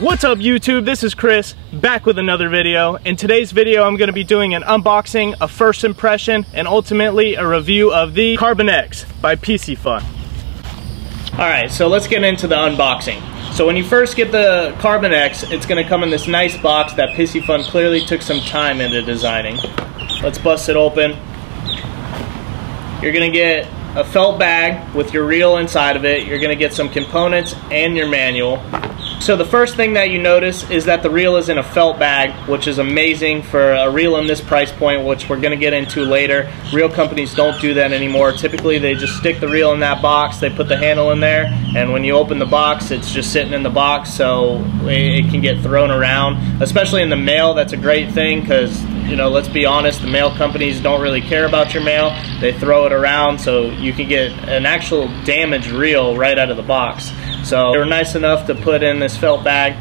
What's up YouTube, this is Chris, back with another video. In today's video I'm going to be doing an unboxing, a first impression, and ultimately a review of the Carbon X by Piscifun. Alright, so let's get into the unboxing. So when you first get the Carbon X, it's going to come in this nice box that Piscifun clearly took some time into designing. Let's bust it open. You're going to get a felt bag with your reel inside of it. You're going to get some components and your manual. So the first thing that you notice is that the reel is in a felt bag, which is amazing for a reel in this price point, which we're going to get into later. Reel companies don't do that anymore. Typically they just stick the reel in that box, they put the handle in there, and when you open the box it's just sitting in the box, so it can get thrown around. Especially in the mail, that's a great thing because, you know, let's be honest, the mail companies don't really care about your mail. They throw it around, so you can get an actual damaged reel right out of the box. So they were nice enough to put in this felt bag.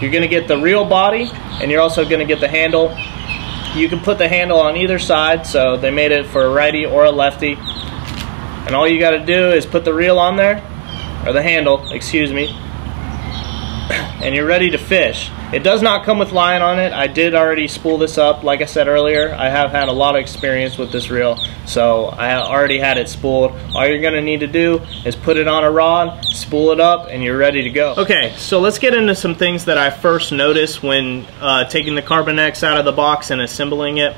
You're going to get the reel body, and you're also going to get the handle. You can put the handle on either side, so they made it for a righty or a lefty. And all you got to do is put the reel on there, or the handle, excuse me, and you're ready to fish. It does not come with line on it. I did already spool this up. Like I said earlier, I have had a lot of experience with this reel, so I already had it spooled. All you're gonna need to do is put it on a rod, spool it up, and you're ready to go. Okay, so let's get into some things that I first noticed when taking the Carbon X out of the box and assembling it.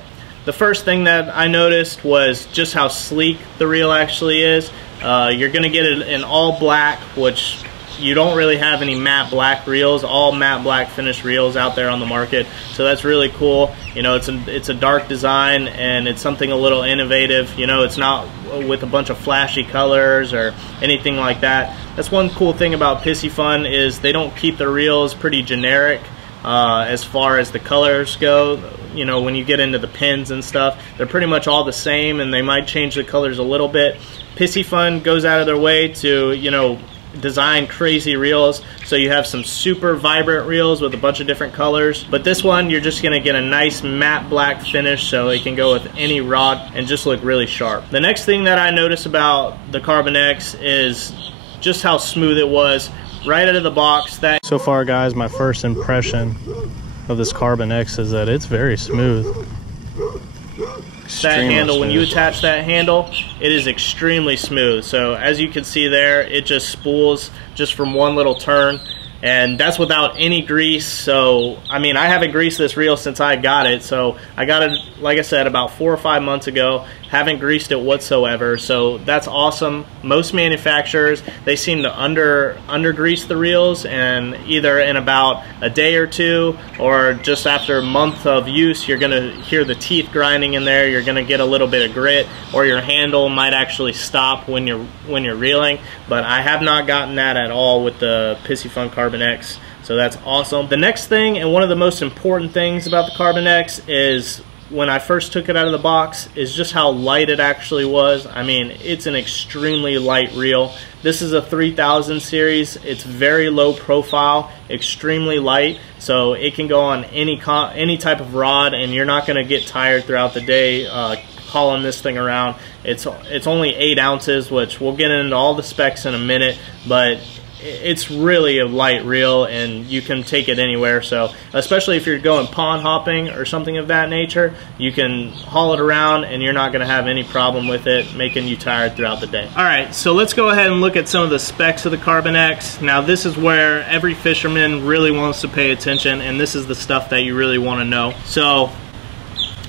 The first thing that I noticed was just how sleek the reel actually is. You're gonna get it in all black, which you don't really have any matte black reels, all matte black finished reels out there on the market, so that's really cool. You know, it's a dark design and it's something a little innovative. You know, it's not with a bunch of flashy colors or anything like that. That's one cool thing about Piscifun, is they don't keep the reels pretty generic as far as the colors go. You know, when you get into the pins and stuff, they're pretty much all the same, and they might change the colors a little bit. Piscifun goes out of their way to, you know, design crazy reels, so you have some super vibrant reels with a bunch of different colors, but this one you're just gonna get a nice matte black finish, so it can go with any rod and just look really sharp. The next thing that I noticed about the Carbon X is just how smooth it was right out of the box. So far guys, my first impression of this Carbon X is that it's very smooth. That handle, when you attach that handle, it is extremely smooth. So as you can see there, it just spools just from one little turn, and that's without any grease. So I mean, I haven't greased this reel since I got it, so I got it, like I said, about 4 or 5 months ago. Haven't greased it whatsoever, so that's awesome. Most manufacturers, they seem to under grease the reels, and either in about a day or two or just after a month of use, you're gonna hear the teeth grinding in there. You're gonna get a little bit of grit, or your handle might actually stop when you're reeling. But I have not gotten that at all with the Piscifun Carbon X, so that's awesome. The next thing, and one of the most important things about the Carbon X, is when I first took it out of the box, is just how light it actually was. I mean, it's an extremely light reel. This is a 3000 series. It's very low profile, extremely light, so it can go on any type of rod, and you're not gonna get tired throughout the day hauling this thing around. It's only 8 ounces, which we'll get into all the specs in a minute, but it's really a light reel and you can take it anywhere. So especially if you're going pond hopping or something of that nature, you can haul it around and you're not going to have any problem with it making you tired throughout the day. Alright, so let's go ahead and look at some of the specs of the Carbon X. Now this is where every fisherman really wants to pay attention, and this is the stuff that you really want to know. So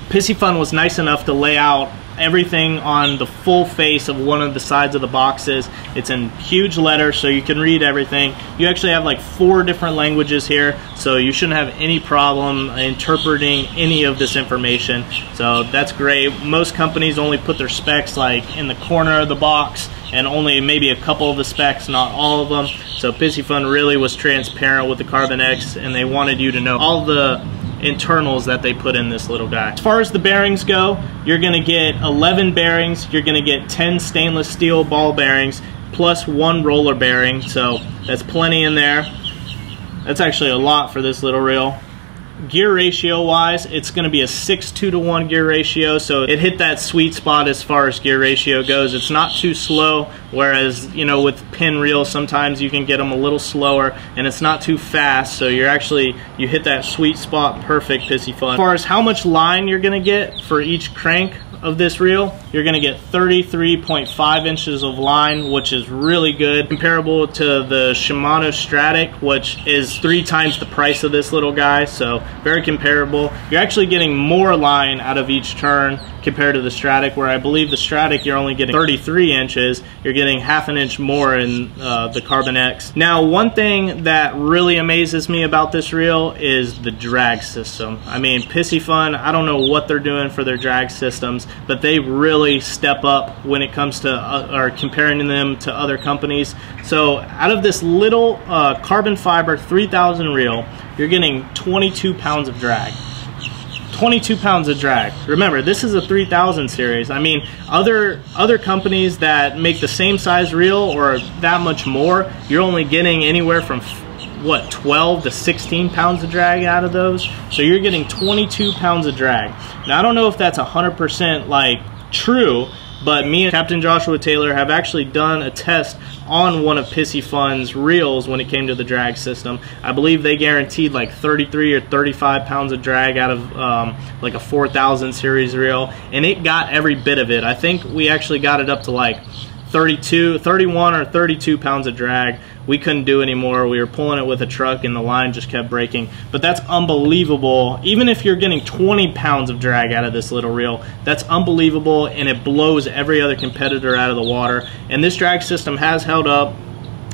Piscifun was nice enough to lay out everything on the full face of one of the sides of the boxes. It's in huge letters, so you can read everything. You actually have like 4 different languages here, so you shouldn't have any problem interpreting any of this information, so that's great. Most companies only put their specs like in the corner of the box, and only maybe a couple of the specs, not all of them. So Piscifun really was transparent with the Carbon X, and they wanted you to know all the internals that they put in this little guy. As far as the bearings go, you're gonna get 11 bearings. You're gonna get 10 stainless steel ball bearings plus 1 roller bearing, so that's plenty in there. That's actually a lot for this little reel. Gear ratio wise, it's going to be a 6:2-to-1 gear ratio, so it hit that sweet spot as far as gear ratio goes. It's not too slow, whereas, you know, with pin reels sometimes you can get them a little slower, and it's not too fast, so you hit that sweet spot perfect, Piscifun. As far as how much line you're going to get for each crank of this reel, you're going to get 33.5 inches of line, which is really good, comparable to the Shimano Stratic, which is 3 times the price of this little guy, so very comparable. You're actually getting more line out of each turn compared to the Stratic, where I believe the Stratic you're only getting 33 inches. You're getting half an inch more in the Carbon X. Now, one thing that really amazes me about this reel is the drag system. I mean, Piscifun, I don't know what they're doing for their drag systems, but they really step up when it comes to or comparing them to other companies. So out of this little carbon fiber 3000 reel, you're getting 22 pounds of drag. 22 pounds of drag. Remember, this is a 3000 series. I mean, other companies that make the same size reel or that much more, you're only getting anywhere from what, 12 to 16 pounds of drag out of those. So you're getting 22 pounds of drag. Now, I don't know if that's 100% like true, but me and Captain Joshua Taylor have actually done a test on one of Piscifun's reels when it came to the drag system. I believe they guaranteed like 33 or 35 pounds of drag out of like a 4000 series reel, and it got every bit of it. I think we actually got it up to like 31 or 32 pounds of drag. We couldn't do anymore. We were pulling it with a truck and the line just kept breaking. But that's unbelievable. Even if you're getting 20 pounds of drag out of this little reel, that's unbelievable, and it blows every other competitor out of the water. And this drag system has held up.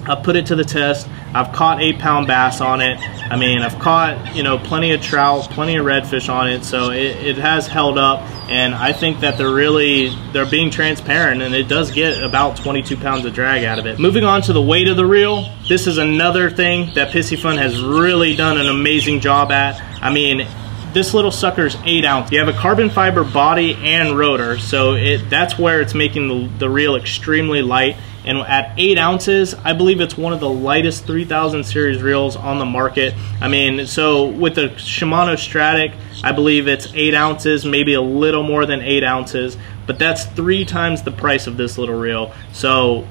I've put it to the test. I've caught 8-pound bass on it. I mean, I've caught, you know, plenty of trout, plenty of redfish on it, so it has held up, and I think that they're being transparent, and it does get about 22 pounds of drag out of it. Moving on to the weight of the reel, this is another thing that Piscifun has really done an amazing job at. I mean, this little sucker's 8 ounce. You have a carbon fiber body and rotor, so that's where it's making the reel extremely light. And at 8 ounces, I believe it's one of the lightest 3000 series reels on the market. I mean, so with the Shimano Stratic, I believe it's 8 ounces, maybe a little more than 8 ounces, but that's 3 times the price of this little reel. So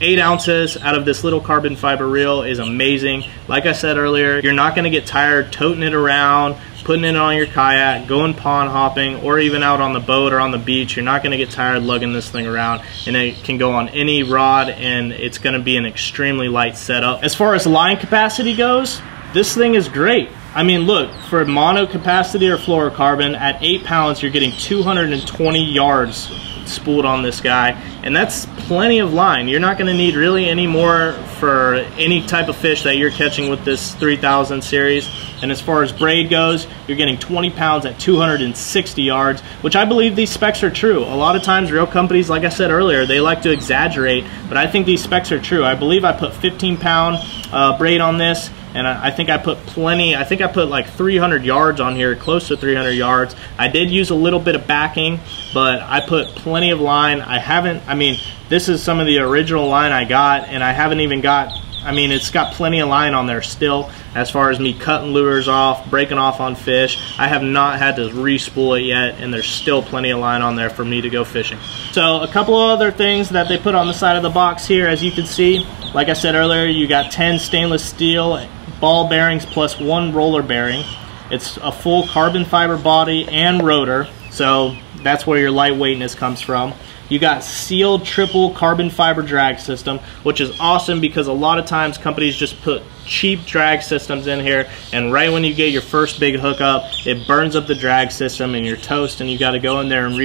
8 ounces out of this little carbon fiber reel is amazing. Like I said earlier, you're not gonna get tired toting it around, putting it on your kayak, going pond hopping, or even out on the boat or on the beach. You're not gonna get tired lugging this thing around, and it can go on any rod, and it's gonna be an extremely light setup. As far as line capacity goes, this thing is great. I mean, look, for mono capacity or fluorocarbon, at 8 pounds, you're getting 220 yards spooled on this guy, and that's plenty of line. You're not going to need really any more for any type of fish that you're catching with this 3000 series. And as far as braid goes, you're getting 20 pounds at 260 yards, which I believe these specs are true. A lot of times reel companies, like I said earlier, they like to exaggerate, but I think these specs are true. I believe I put 15-pound braid on this, and I think I put plenty. I think I put like 300 yards on here, close to 300 yards. I did use a little bit of backing, but I put plenty of line. I mean, this is some of the original line I got, and I haven't even got, I mean, it's got plenty of line on there still. As far as me cutting lures off, breaking off on fish, I have not had to re-spool it yet, and there's still plenty of line on there for me to go fishing. So a couple of other things that they put on the side of the box here, as you can see, like I said earlier, you got 10 stainless steel ball bearings plus 1 roller bearing. It's a full carbon fiber body and rotor, so that's where your lightweightness comes from. You got sealed triple carbon fiber drag system, which is awesome because a lot of times companies just put cheap drag systems in here, and right when you get your first big hookup, it burns up the drag system and you're toast, and you got to go in there and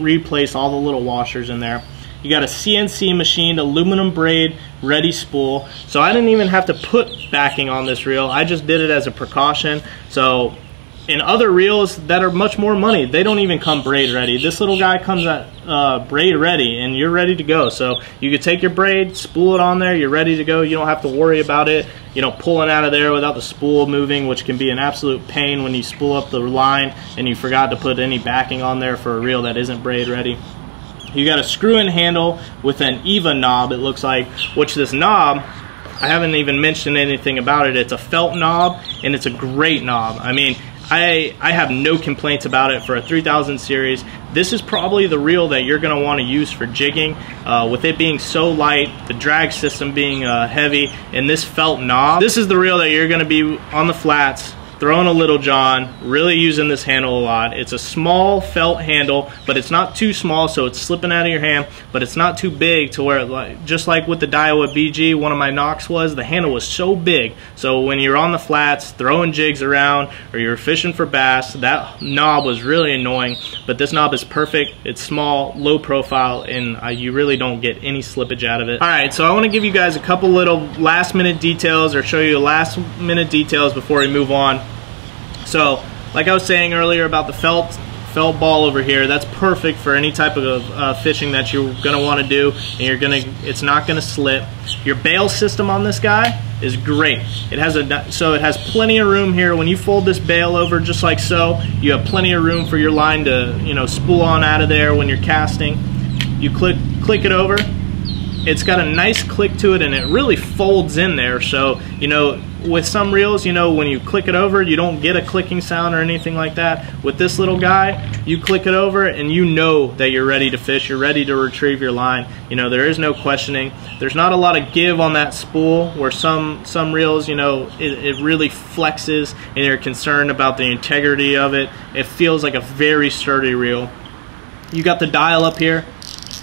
replace all the little washers in there. You got a CNC machined aluminum braid ready spool, so I didn't even have to put backing on this reel. I just did it as a precaution. So in other reels that are much more money, they don't even come braid ready. This little guy comes at braid ready, and you're ready to go. So you could take your braid, spool it on there, you're ready to go. You don't have to worry about it, you know, pulling out of there without the spool moving, which can be an absolute pain when you spool up the line and you forgot to put any backing on there for a reel that isn't braid ready. You got a screw-in handle with an EVA knob, it looks like, which this knob I haven't even mentioned anything about it. It's a felt knob, and it's a great knob. I mean, I have no complaints about it for a 3000 series. This is probably the reel that you're going to want to use for jigging. With it being so light, the drag system being heavy, and this felt knob, this is the reel that you're going to be on the flats, throwing a little john, really using this handle a lot. It's a small felt handle, but it's not too small, so it's slipping out of your hand, but it's not too big to where, just like with the Daiwa BG, one of my knocks was, the handle was so big, so when you're on the flats, throwing jigs around, or you're fishing for bass, that knob was really annoying, but this knob is perfect. It's small, low profile, and you really don't get any slippage out of it. Alright, so I want to give you guys a couple little last minute details, or show you last minute details before we move on. So, like I was saying earlier about the felt ball over here, that's perfect for any type of fishing that you're gonna want to do, and it's not gonna slip. Your bail system on this guy is great. It has plenty of room here. When you fold this bail over just like so, you have plenty of room for your line to, you know, spool on out of there when you're casting. You click it over. It's got a nice click to it, and it really folds in there. So, you know, with some reels, you know, when you click it over, you don't get a clicking sound or anything like that. With this little guy, you click it over and you know that you're ready to fish, you're ready to retrieve your line. You know, there is no questioning. There's not a lot of give on that spool, where some reels, you know, it really flexes and you're concerned about the integrity of it. It feels like a very sturdy reel. You got the dial up here.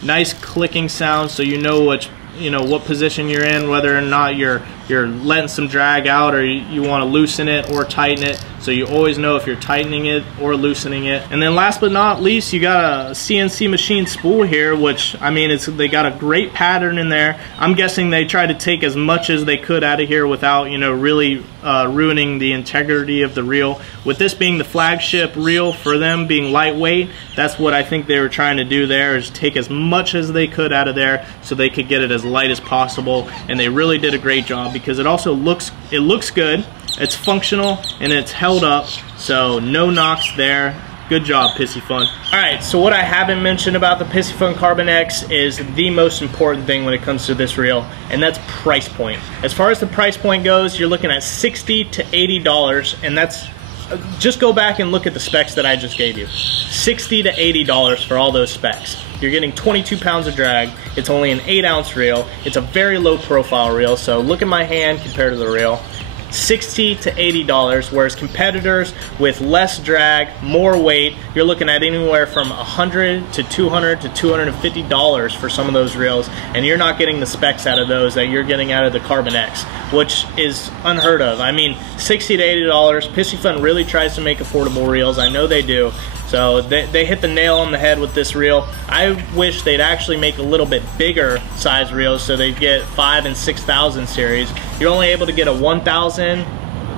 Nice clicking sound, so you know what position you're in, whether or not you're letting some drag out, or you want to loosen it or tighten it, so you always know if you're tightening it or loosening it. And then last but not least, you got a CNC machine spool here, which, I mean, they got a great pattern in there. I'm guessing they tried to take as much as they could out of here without, you know, really ruining the integrity of the reel. With this being the flagship reel for them, being lightweight, that's what I think they were trying to do there, is take as much as they could out of there so they could get it as light as possible. And they really did a great job, because it also looks good, it's functional, and it's held up, so no knocks there. Good job, Piscifun. Alright, so what I haven't mentioned about the Piscifun Carbon X is the most important thing when it comes to this reel, and that's price point. As far as the price point goes, you're looking at $60 to $80, and that's, just go back and look at the specs that I just gave you. $60 to $80 for all those specs. You're getting 22 pounds of drag. It's only an 8-ounce reel. It's a very low profile reel, so look at my hand compared to the reel. $60 to $80, whereas competitors with less drag, more weight, you're looking at anywhere from $100 to $200 to $250 for some of those reels, and you're not getting the specs out of those that you're getting out of the Carbon X, which is unheard of. I mean, $60 to $80. Piscifun really tries to make affordable reels. I know they do. So they hit the nail on the head with this reel. I wish they'd actually make a little bit bigger size reels, so they get 5,000 and 6,000 series. You're only able to get a 1,000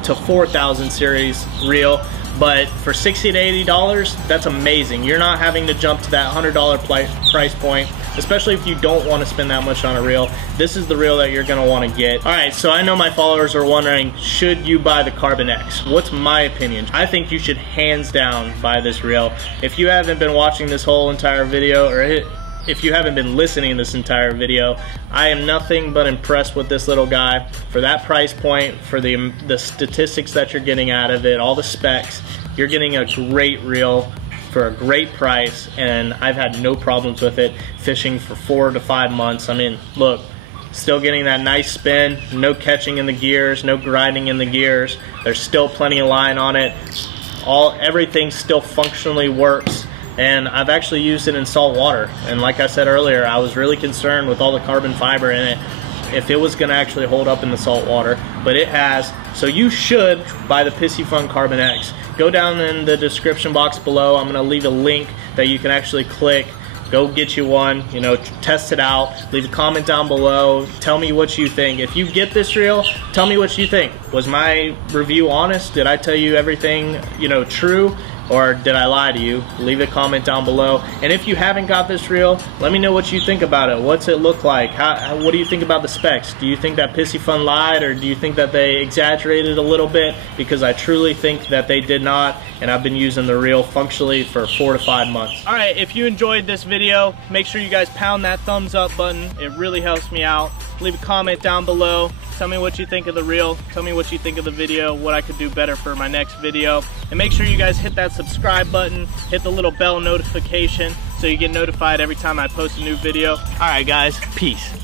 to 4,000 series reel, but for $60 to $80, that's amazing. You're not having to jump to that $100 price point, especially if you don't want to spend that much on a reel. This is the reel that you're going to want to get. Alright, so I know my followers are wondering, should you buy the Carbon X? What's my opinion? I think you should hands down buy this reel. If you haven't been watching this whole entire video, or if you haven't been listening to this entire video, I am nothing but impressed with this little guy. For that price point, for the statistics that you're getting out of it, all the specs, you're getting a great reel for a great price, and I've had no problems with it fishing for 4 to 5 months. I mean, look, still getting that nice spin, no catching in the gears, no grinding in the gears. There's still plenty of line on it. Everything still functionally works. And I've actually used it in salt water, and like I said earlier, I was really concerned with all the carbon fiber in it if it was going to actually hold up in the salt water, but it has. So you should buy the Piscifun Carbon X. Go down in the description box below. I'm going to leave a link that you can actually click. Go get you one, you know, test it out. Leave a comment down below. Tell me what you think. If you get this reel, tell me what you think. Was my review honest? Did I tell you everything, you know, true? or did I lie to you? Leave a comment down below. And if you haven't got this reel, let me know what you think about it. What's it look like? What do you think about the specs? Do you think that Piscifun lied, or do you think that they exaggerated a little bit? Because I truly think that they did not, and I've been using the reel functionally for 4 to 5 months. All right, if you enjoyed this video, make sure you guys pound that thumbs up button. It really helps me out. Leave a comment down below. Tell me what you think of the reel. Tell me what you think of the video, what I could do better for my next video. And make sure you guys hit that subscribe button, hit the little bell notification so you get notified every time I post a new video. All right, guys, peace.